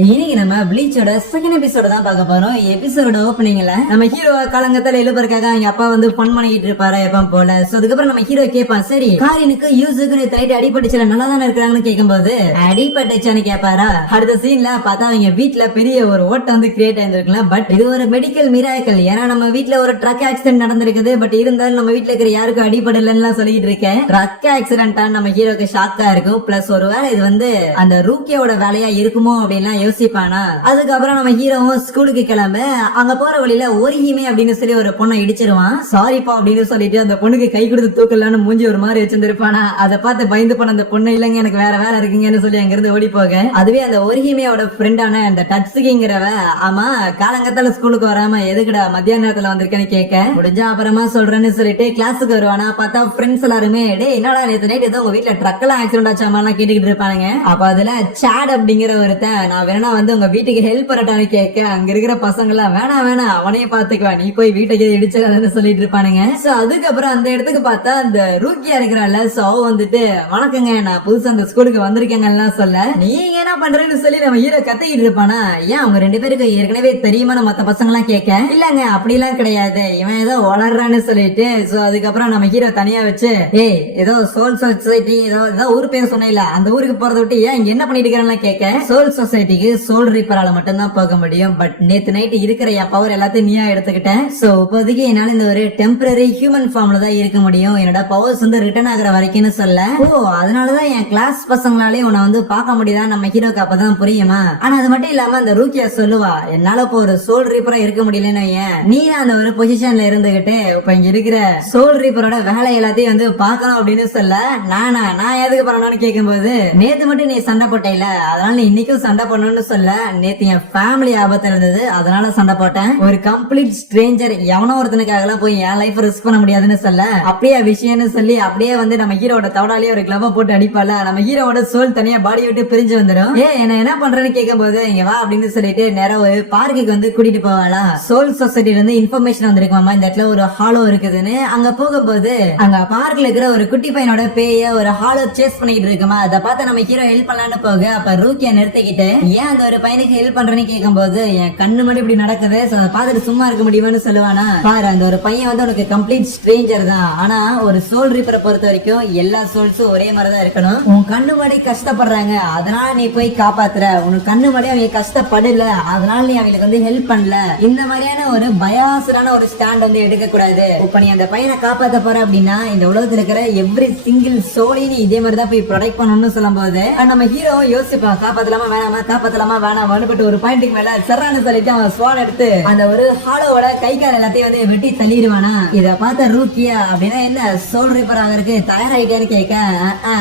இன்னைக்கு நம்ம ப்ளீச்சோட செகண்ட் எபிசோட தான் பார்க்க போறோம். எபிசோட ஓப்பனிங்ல நம்ம ஹீரோ காலங்கத்துல எழுப்பறக்காக அவங்க அப்பா வந்து ஃபன் பண்ணிட்டு இருப்பாரு எப்பவும் போல. சோ அதுக்கப்புறம் நம்ம ஹீரோ கேட்பான், சரி காரினுக்கு யூஸுக்கு நைட் அடிபட்டுச்சுல நல்லா தானே இருக்காங்கன்னு கேட்கும்போது அடிபட்டுச்சான்னு கேட்பாரா. அடுத்த சீன்ல பார்த்தா அவங்க வீட்டுல பெரிய ஒரு ஓட்டம் வந்து கிரியேட் ஆயிருக்கலாம். பட் இது ஒரு மெடிக்கல் மிராக்கல். ஏன்னா நம்ம வீட்டுல ஒரு ட்ரக் ஆக்சிடென்ட் நடந்திருக்குது. பட் இருந்தாலும் நம்ம வீட்டுல இருக்கிற யாருக்கும் அடிபடலன்னு சொல்லிட்டு இருக்கேன். ட்ரக் ஆக்சிடென்டா நம்ம ஹீரோக்கு ஷாக்கா இருக்கும். பிளஸ் ஒருவேளை இது வந்து அந்த ரூக்கியோட வேலையா இருக்குமோ அப்படின்லாம் யோசிப்பானா. அதுக்கப்புறம் நம்ம ஹீரோவும் ஸ்கூலுக்கு கிளம்ப அங்க போற வழியில ஒரிஹிமே அப்படின்னு சொல்லி ஒரு பொண்ணை இடிச்சிருவான். சாரிப்பா அப்படின்னு சொல்லிட்டு அந்த பொண்ணுக்கு கை கொடுத்து தூக்கலான்னு மூஞ்சி ஒரு மாதிரி வச்சிருந்திருப்பானா. அதை பார்த்து பயந்து போன அந்த பொண்ணு, இல்லங்க எனக்கு வேற வேலை இருக்குங்கன்னு சொல்லி அங்கிருந்து ஓடி போக, அதுவே அந்த ஒரிஹிமேயோட ஃப்ரெண்டான அந்த டட்சுகிங்கிறவ, ஆமா காலங்கத்தால ஸ்கூலுக்கு வராம எதுக்குடா மத்தியான நேரத்துல வந்திருக்கேன்னு கேட்க, முடிஞ்சா அப்புறமா சொல்றேன்னு சொல்லிட்டு கிளாஸுக்கு வருவானா. பார்த்தா ஃப்ரெண்ட்ஸ் எல்லாருமே டே என்னடா நேத்து நைட் ஏதோ உங்க வீட்டுல ட்ரக்லாம் ஆக்சிடென்ட் ஆச்சாமெல்லாம் கேட்டுக்கிட்டு இருப்பானுங்க. அப்ப அதுல சாட் அப்படிங்கிற ஒருத்தன், நான் வேணா வந்து உங்க வீட்டுக்கு ஹெல்ப் பண்ணட்டான்னு கேட்க, அங்க இருக்கிற பசங்க எல்லாம் வேணா அவனையே பாத்துக்குவா, நீ போய் வீட்டுக்கு இடிச்சதுன்னு சொல்லிட்டு இருப்பானுங்க. சோ அதுக்கப்புறம் அந்த இடத்துக்கு பார்த்தா அந்த ரூக்கியா இருக்கிறாள். சோ வந்துட்டு வணக்கங்க, நான் புதுசா அந்த ஸ்கூலுக்கு வந்திருக்கேங்க சொல்ல, நீங்க என்ன பண்றேன்னு சொல்லி நம்ம ஹீரோ கத்திக்கிட்டு இருப்பானா. ஏன் அவங்க ரெண்டு பேருக்கு ஏற்கனவே தெரியுமா மத்த பசங்க எல்லாம் கேட்க, இல்லங்க அப்படிலாம் கிடையாது இவன் ஏதோ வளர்றான்னு சொல்லிட்டு. சோ அதுக்கப்புறம் நம்ம ஹீரோ தனியா வச்சு, ஏய் ஏதோ சோல் சொசைட்டி ஏதோ ஊர் பேர் சொன்ன அந்த ஊருக்கு போறத விட்டு ஏன் இங்க என்ன பண்ணிட்டு இருக்கிறேன்னு கேட்க, சோல் சொசைட்டிக்கு சோல் ரீப்பரால மட்டும்தான் போக முடியும். பட் நேத்து நைட் இருக்கிற என் பவர் எல்லாத்தையும் நீயா எடுத்துக்கிட்டேன். சோ இப்போதைக்கு என்னால இந்த ஒரு டெம்பரரி ஹியூமன் ஃபார்ம்ல தான் இருக்க முடியும். என்னோட பவர்ஸ் வந்து ரிட்டர்ன் ஆகிற வரைக்கும்னு சொல்ல, ஓ அதனாலதான் என் கிளாஸ் பசங்களாலே உன்னை வந்து பார்க்க முடியுதா நம்ம ஹீரோக்கு அப்பதான் புரியுமா. ஆனா அது மட்டும் இல்லாம அந்த ரூக்கியா சொல்லுவா, என்னால இப்போ ஒரு சோல் ரீப்பரா இருக்க முடியலன்னு ஏன் நீ அந்த ஒரு பொசிஷன்ல இருந்துகிட்டு இப்ப இங்க இருக்கிற சோல் ரீப்பரோட வேலை எல்லாத்தையும் வந்து பார்க்கணும் அப்படின்னு சொல்ல, நான் எதுக்கு பண்ணணும்னு கேட்கும்போது, நேத்து மட்டும் நீ சண்டை போட்டேல அதனால நீ இன்னைக்கும் சண்டை பண்ணணும்னு சொல்ல, நேத்து என் ஃபேமிலி ஆபத்து இருந்தது அதனால சண்டை போட்டேன். ஒரு கம்ப்ளீட் ஸ்ட்ரேஞ்சர் எவனோ ஒருத்தனுக்காக எல்லாம் போய் என் லைஃப் ரிஸ்க் பண்ண முடியாதுன்னு சொல்ல, அப்படியே விஷயம்னு சொல்லி அப்படியே வந்து நம்ம ஹீரோட தவடாலேயே ஒரு கிளம்ப போட்டு அடிப்பால. நம்ம ஹீரோட சோல் தனியா பாடி விட்டு பிரிஞ்சு வந்துடும். என்ன பண்றேன்னு கேட்கும் போது, இங்க வா அப்படின்னு சொல்லிட்டு நேரம் ஒரு பார்க்குக்கு வந்து கூட்டிட்டு போவாளா. சோல் சொசைட்டில இருந்து இன்ஃபர்மேஷன் வந்திருக்குமாமா, இந்த இடத்துல ஒரு ஹாலோ இருக்குதுன்னு. அங்க போகும்போது அங்க பார்க்ல இருக்கிற ஒரு குட்டி பையனோட பேய ஒரு ஹாலோ சேஸ் பண்ணிட்டு இருக்குமா. அதை பார்த்து நம்ம ஹீரோ ஹெல்ப் பண்ணலான்னு போக, அப்ப ரூக்கியா நிறுத்திக்கிட்டு, ஏன் அந்த ஒரு பையனுக்கு ஹெல்ப் பண்றேன்னு கேட்கும் போது, என் கண்ணு மட்டும் இப்படி நடக்குது பார்த்துட்டு சும்மா இருக்க முடியுமான்னு சொல்லுவானா. பாரு அந்த ஒரு பையன் வந்து உனக்கு கம்ப்ளீட் ஸ்ட்ரேஞ்சர் தான். ஆனா ஒரு சோல் ரீப்பரை பொறுத்த வரைக்கும் எல்லா சோல்ஸும் ஒரே மாதிரிதான் இருக்கணும். உன் கண்ணு மாடி கஷ்டப்படுறாங்க அதனால நீ போய் காப்பாத்துற, உனக்கு கண்ணு மாடி அவங்க கஷ்டப்படல அதனால நீ அவங்களுக்கு வந்து ஹெல்ப் பண்ணல. இந்த மாதிரியான ஒரு பயாசரான ஒரு ஸ்டாண்ட் வந்து எடுக்க கூடாது. இப்ப நீ அந்த பையனை காப்பாத்த போற அப்படின்னா இந்த உலகத்துல இருக்கிற எவ்ரி சிங்கிள் சோலையும் நீ இதே மாதிரிதான் போய் ப்ரொடெக்ட் பண்ணணும்னு சொல்லும் போது, நம்ம ஹீரோ யோசிப்பான், காப்பாத்தலாமா வேணாமான்னு பட்டு ஒரு பாயிண்ட்டுக்கு மேல சரான்னு சொல்லிட்டு அவன் ஸ்வான் எடுத்து அந்த ஒரு ஹாலோவோட கை கால் எல்லாத்தையும் வந்து வெட்டி தள்ளிடுவானா. இத பார்த்த ரூக்கியா, அப்படின்னா என்ன சோல் ரீப்பர் ஆகிறதுக்கு தயாராயிட்டேன்னு கேட்க,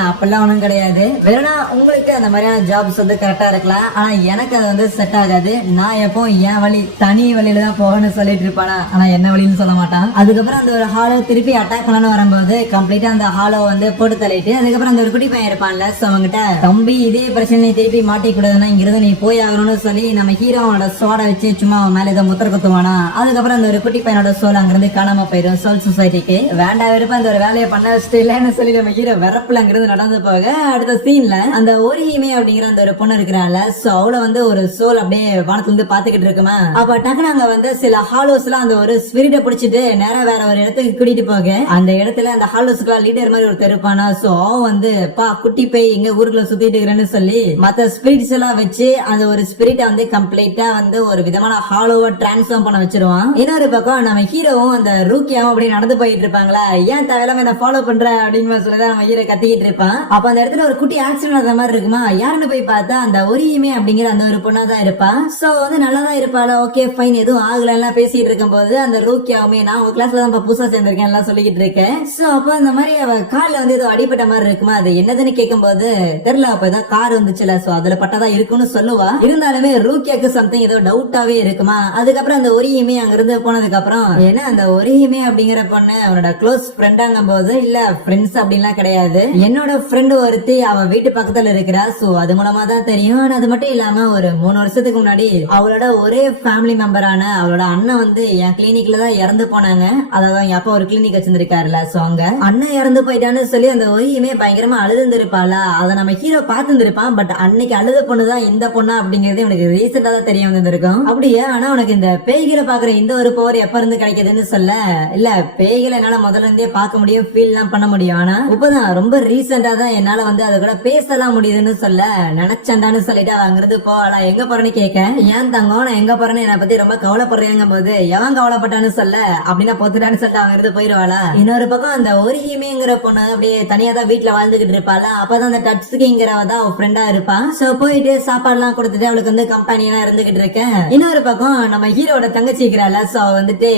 அப்படிலாம் ஒண்ணும் கிடையாது, வேணா உங்களுக்கு அந்த மாதிரியான ஜாப்ஸ் வந்து கரெக்டா இருக்கலாம், ஆனா எனக்கு அது வந்து செட் ஆகாது, நான் எப்போ என் வழி தனி வழியில தான் போகணும்னு சொல்லிட்டு இருப்பானா. ஆனா என்ன வழின்னு சொல்ல மாட்டான். அதுக்கப்புறம் அந்த ஒரு ஹாலோ திருப்பி அட்டாக் பண்ணலான்னு வரும்போது கம்ப்ளீட்டா அந்த ஹாலோ வந்து போட்டு தள்ளிட்டு, அதுக்கப்புறம் அந்த ஒரு குட்டி பையன் இருப்பான்ல, சோ அவங்கிட்ட, தம்பி இதே பிரச்சனை திருப்பி மாட்டிக்கூடாதுன்னா இங்கிருந்து நீ போய் ஆகணும்னு சொல்லி நம்ம ஹீரோவோட சோட வச்சு சும்மா அவன் மேல ஏதோ முத்திர குத்துவானா. அதுக்கப்புறம் அந்த ஒரு குட்டி பையனோட சோல் அங்கிருந்து காணாம போயிடும் சோல் சொசைட்டிக்கு. வேண்டாம் விருப்பம் அந்த ஒரு வேலையை பண்ண வச்சுட்டு இல்லன்னு சொல்லி நம்ம ஹீரோ வெறப்புல அங்கிருந்து நடந்து போக, அடுத்த சீன்ல அந்த ஒரிஹிமே அப்படிங்கிற அந்த ஒரு பொண்ணு இருக்கிறாள். சோ அவள வந்து ஒரு சோல் அப்படியே வானத்துல இருந்து பாத்துக்கிட்டு இருக்குமா. அப்ப டக்குனு அங்க வந்து சில ஹாலோஸ்ல அந்த ஒரு ஸ்பிரிட்ட பிடிச்சிட்டு நேரம் வேற ஒரு இடத்துக்கு கூட்டிட்டு போக, அந்த இடத்துல அந்த ஹாலோஸ்க்குலாம் லீடர் மாதிரி ஒரு தெருப்பானா. சோ வந்து பா குட்டி போய் எங்க ஊருக்குள்ள சுத்திட்டு இருக்கிறேன்னு சொல்லி மத்த ஸ்பிரிட்ஸ் எல்லாம் வச்சு அந்த ஒரு ஸ்பிரிட்ட வந்து கம்ப்ளீட்டா வந்து ஒரு விதமான ஹாலோவா டிரான்ஸ்ஃபார்ம் பண்ண வச்சிருவான். இன்னொரு பக்கம் நம்ம ஹீரோவும் அந்த ரூக்கியாவும் அப்படியே நடந்து போயிட்டு இருப்பாங்களா, ஏன் தேவையில்லாம என்ன ஃபாலோ பண்ற அப்படிங்கிற சொல்லிதான் நம்ம ஹீரோ கத்திக்கிட்டு இருப்பான். அப்ப அந்த இடத்துல ஒரு குட்டி ஆக்சிடென்ட் அந்த மாதிரி இருக்குமா, யாருன்னு போய் பார்த்தா அந்த ஒரிஹிமே அப்படிங்கிற அந்த ஒரு பொண்ணா தான் இருப்பான். சோ வந்து நல்லாதான் இருப்பாளா, ஓகே ஃபைன் எதுவும் ஆகல எல்லாம் பேசிட்டு இருக்கும் போது அந்த ரூக்கியாவுமே, நான் உங்க கிளாஸ்ல தான் புதுசா சேர்ந்திருக்கேன் எல்லாம் சொல்லிக்கிட்டு இருக்கேன். சோ அப்ப அந்த மாதிரி அவ கால்ல வந்து ஏதோ அடிப்பட்ட மாதிரி இருக்குமா, அது என்னதுன்னு கேட்கும் போது தெரியல, அப்பதான் கார் வந்துச்சுல சோ அதுல பட்டதா இருக்கும்னு சொல்லுவா. இருந்தாலுமே ரூக்கியாக்கு சம்திங் ஏதோ டவுட்டாவே இருக்குமா. அதுக்கப்புறம் அந்த ஒரிஹிமே அங்க இருந்து போனதுக்கு அப்புறம், ஏன்னா அந்த ஒரிஹிமே அப்படிங்கிற பொண்ணு அவனோட க்ளோஸ் ஃப்ரெண்டாங்கும் போது, இல்ல ஃப்ரெண்ட்ஸ் அப்படின்லாம் கிடையாது, என்னோட ஃப்ரெண்டு ஒருத்தி அவ வீட்டு பக்கத்துல இருக்கிறா. சோ அது மூலமா மூலமா தான் தெரியும். ஆனா அது மட்டும் இல்லாம ஒரு 3 வருஷத்துக்கு முன்னாடி அவளோட ஒரே ஃபேமிலி மெம்பரான அவளோட அண்ணன் வந்து என் கிளினிக்ல தான் இறந்து போனாங்க. அதாவது என் அப்பா ஒரு கிளினிக் வச்சிருந்திருக்காருல, சோ அங்க அண்ணன் இறந்து போயிட்டான்னு சொல்லி அந்த ஒய்யுமே பயங்கரமா அழுதுருப்பாளா. அதை நம்ம ஹீரோ பார்த்துருப்பான். பட் அன்னைக்கு அழுத பொண்ணுதான் இந்த பொண்ணா அப்படிங்கறது எனக்கு ரீசெண்டா தான் தெரிய வந்திருக்கும். அப்படியே ஆனா உனக்கு இந்த பேய்களை பாக்குற இந்த ஒரு பவர் எப்ப இருந்து கிடைக்குதுன்னு சொல்ல, இல்ல பேய்களை என்னால முதல்ல இருந்தே பார்க்க முடியும், ஃபீல் எல்லாம் பண்ண முடியும். ஆனா இப்பதான் ரொம்ப ரீசெண்டா தான் என்னால வந்து அது கூட பேசலாம் முடியுதுன்னு சொல்ல, நினைச்சண்டான்னு சொல்லிட்டு அங்கிருந்து போவாளா. எங்க போறேன்னு கேட்க, ஏன் தங்கம் நான் எங்க போறேன்னு என்னை பத்தி ரொம்ப கவலைப்படுறேங்க போது, எவன் கவலைப்பட்டான்னு சொல்ல அப்படின்னா பொத்துட்டான்னு சொல்லிட்டு அவங்க இருந்து போயிருவாளா. இன்னொரு பக்கம் அந்த ஒரிஹிமேங்கிற பொண்ணு அப்படியே தனியா தான் வீட்டுல வாழ்ந்துகிட்டு இருப்பாளா. அப்பதான் அந்த டட்ஸ்கிங்கிறவ தான் அவ ஃப்ரெண்டா இருப்பா. சோ போயிட்டு சாப்பாடு எல்லாம் கொடுத்துட்டு அவளுக்கு வந்து கம்பெனியா இருந்துகிட்டு இருக்கேன். இன்னொரு பக்கம் நம்ம ஹீரோட தங்கச்சி இருக்கிறாள். சோ வந்துட்டு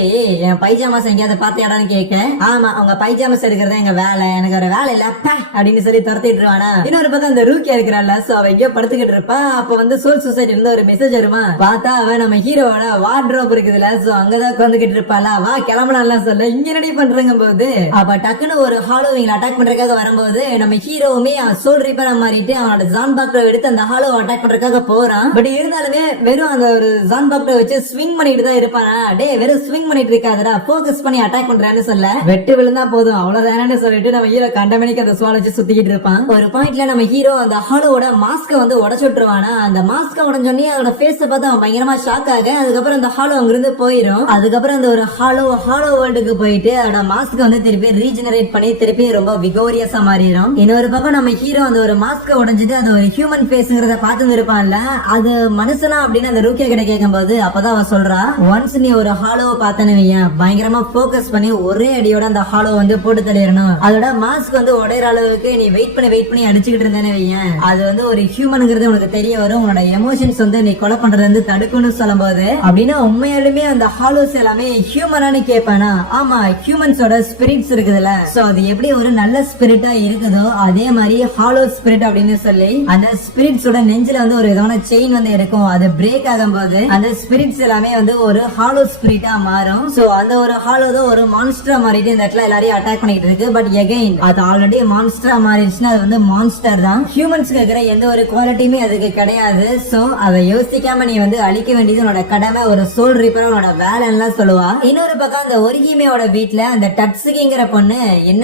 என் பைஜாமாஸ் எங்கேயாவது பாத்தியாடான்னு கேட்க, ஆமா அவங்க பைஜாமாஸ் எடுக்கிறதா எங்க வேலை, எனக்கு ஒரு வேலை இல்ல அப்படின்னு சொல்லி துரத்திட்டு இருவானா. இன்னொரு பக்கம் அந்த ரூக்கியா இருக்கிறாள். சோ அவ எங்கேயோ படுத்துக்கிட்டு இருப்பா. அப்ப வந்து சோல் சொசைட்டி இருந்து ஒரு மெசேஜ் வருமா. பார்த்தா அவன் நம்ம ஹீரோட வார்ட்ரோப் இருக்குதுல, சோ அங்கதான் உட்காந்துக்கிட்டு இருப்பாளா. வா கிளம்பலாம் சொல்ல, இங்க ரெடி பண்றங்க போது அப்ப டக்குன்னு ஒரு ஹாலோவிங்ல அட்டாக் பண்றதுக்காக வரும்போது நம்ம ஹீரோவுமே சோல் ரீப்பரா மாறிட்டு அவனோட ஜான் பாக்டர் எடுத்து அந்த ஹாலோ அட்டாக் பண்றதுக்காக போறான். பட் இருந்தாலுமே வெறும் அந்த ஒரு ஜான் பாக்டர் வச்சு ஸ்விங் பண்ணிட்டு தான் இருப்பானா. டே வெறும் ஸ்விங் பண்ணிட்டு இருக்காதடா, போக்கஸ் பண்ணி அட்டாக் பண்றான்னு சொல்ல, வெட்டு விழுந்தா போதும் அவ்வளவுதானு சொல்லிட்டு நம்ம ஹீரோ கண்டமணிக்கு அந்த ஸ்வால் வச்சு சுத்திக்கிட்டு இருப்பான். ஒரு பாயிண்ட்ல நம்ம ஹீரோ அந்த ஹாலோவோட மாஸ்க வந்து உடைச்சு விட்டுருவானா. அந்த மாஸ்க உடஞ்சோடனே அதோட ஃபேஸ பார்த்து அவன் பயங்கரமா ஷாக் ஆக, அதுக்கப்புறம் அந்த ஹாலோ அங்கிருந்து போயிடும். அதுக்கப்புறம் அந்த ஒரு ஹாலோ வேர்ல்டுக்கு போயிட்டு அதோட மாஸ்க வந்து திருப்பி ரீஜெனரேட் பண்ணி திருப்பி ரொம்ப விகோரியஸா மாறிடும். இன்னொரு பக்கம் நம்ம ஹீரோ அந்த ஒரு மாஸ்க உடைஞ்சிட்டு அது ஒரு ஹியூமன் ஃபேஸ்ங்கிறத பார்த்து இருப்பான்ல, அது மனுஷனா அப்படின்னு அந்த ரூக்கியா கிட்ட கேட்கும் போது அப்பதான் அவன் சொல்றா, ஒன்ஸ் நீ ஒரு ஹாலோவை பார்த்தேன்னு வையன், பயங்கரமா போக்கஸ் பண்ணி ஒரே அடியோட அந்த ஹாலோ வந்து போட்டு தள்ளிடணும். அதோட மாஸ்க் வந்து உடையிற அளவுக்கு நீ வெயிட் பண்ணி அடிச்சுக்கிட்டு இருந்தேன்னு வையன், அது வந்து ஒரு ஹியூமனுங்கிறது உனக்கு தெரிய வரும், உன்னோட எமோஷன்ஸ் வந்து நீ கொலை பண்றது வந்து தடுக்கும்னு சொல்லும் போது, அப்படின்னா உண்மையாலுமே அந்த ஹாலோஸ் எல்லாமே ஹியூமனானு கேட்பானா. ஆமா, ஹியூமன்ஸோட ஸ்பிரிட்ஸ் இருக்குதுல்ல, சோ அது எப்படி ஒரு நல்ல ஸ்பிரிட்டா இருக்குதோ அதே மாதிரி ஹாலோ ஸ்பிரிட் அப்படின்னு சொல்லி அந்த ஸ்பிரிட்ஸோட நெஞ்சில வந்து ஒரு விதமான செயின் வந்து இருக்கும். அது பிரேக் ஆகும் போது அந்த ஸ்பிரிட்ஸ் எல்லாமே வந்து ஒரு ஹாலோ ஸ்பிரிட்டா மாறும். சோ அந்த ஒரு ஹாலோ தான் ஒரு மான்ஸ்டரா மாறிட்டு இந்த இடத்துல எல்லாரையும் அட்டாக் பண்ணிட்டு இருக்கு. பட் எகைன் அது ஆல்ரெடி மான்ஸ்டரா மாறிடுச்சுன்னா அது வந்து மான்ஸ்டர் தான். ஹியூமன்ஸ்க்கு இருக்கிற எந்த ஒரு குவாலிட்டியுமே அதுக்கு கிடையாது. சோ அதை யோசிக்காம நீ வந்து அழிக்க வேண்டியது உன்னோட கடமை, ஒரு சோல் ரீப்பர் உன்னோட வேலை எல்லாம் சொல்லுவா. இன்னொரு பக்கம் அந்த ஒரிஹிமேயோட வீட்டுல அந்த டட்சுகிங்கிற பொண்ணு என்ன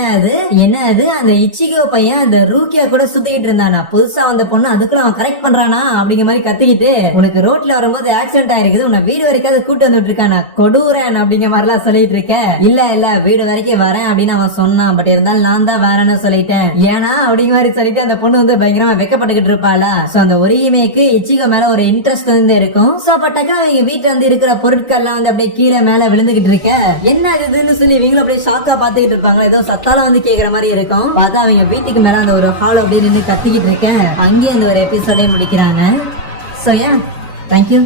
அது அந்த இச்சிகோ பையன் அந்த ரூக்கியா கூட சுத்திக்கிட்டு இருந்தானா. புதுசா வந்த பொண்ணு அதுக்குள்ள அவன் கரெக்ட் பண்றானா அப்படிங்கிற மாதிரி கத்திக்கிட்டு, உனக்கு ரோட்ல வரும்போது ஆக்சிடென்ட் ஆயிருக்குது, உன்னை வீடு வரைக்கும் கூட்டு வந்துட்டு இருக்கானா கொடுறேன் அப்படிங்கிற மாதிரி எல்லாம் சொல்லிட்டு இருக்க. இல்ல வீடு வரைக்கும் வரேன் அப்படின்னு அவன் சொன்னான். பட் இருந்தாலும் நான் தான் வேறேன்னு சொல்லிட்டேன். ஏன்னா அப்படிங்கிற மாதிரி சொல்லிட்டு அந்த பொண்ணு வந்து பயங்கரமா வெக்கப்பட்டுக்கிட்டு இருப்பாளா. சோ அந்த ஒரிஹிமேக்கு இச்சிகோ மேல ஒரு இன்ட்ரெஸ்ட் வந்து இருக்கும். சோ அப்ப டக்கா அவங்க வீட்டுல வந்து இருக்கிற பொருட்கள் எல்லாம் வந்து அப்படியே கீழே மேல விழுந்துகிட்டு இருக்க, என்ன இதுன்னு சொல்லி இவங்களும் அப்படியே ஷாக்கா பாத்துக்கிட்டு இருப்பாங்க. ஏதோ சத்தால வந்து கேக்குற மாதிரி இருக்கும். பார்த்தா அவங்க வீட்டுக்கு மேல அந்த ஒரு ஹால் அப்படியே நின்று கத்திக்கிட்டு இருக்க. அங்கேயே அந்த ஒரு எபிசோடே முடிக்கிறாங்க. So yeah, thank you.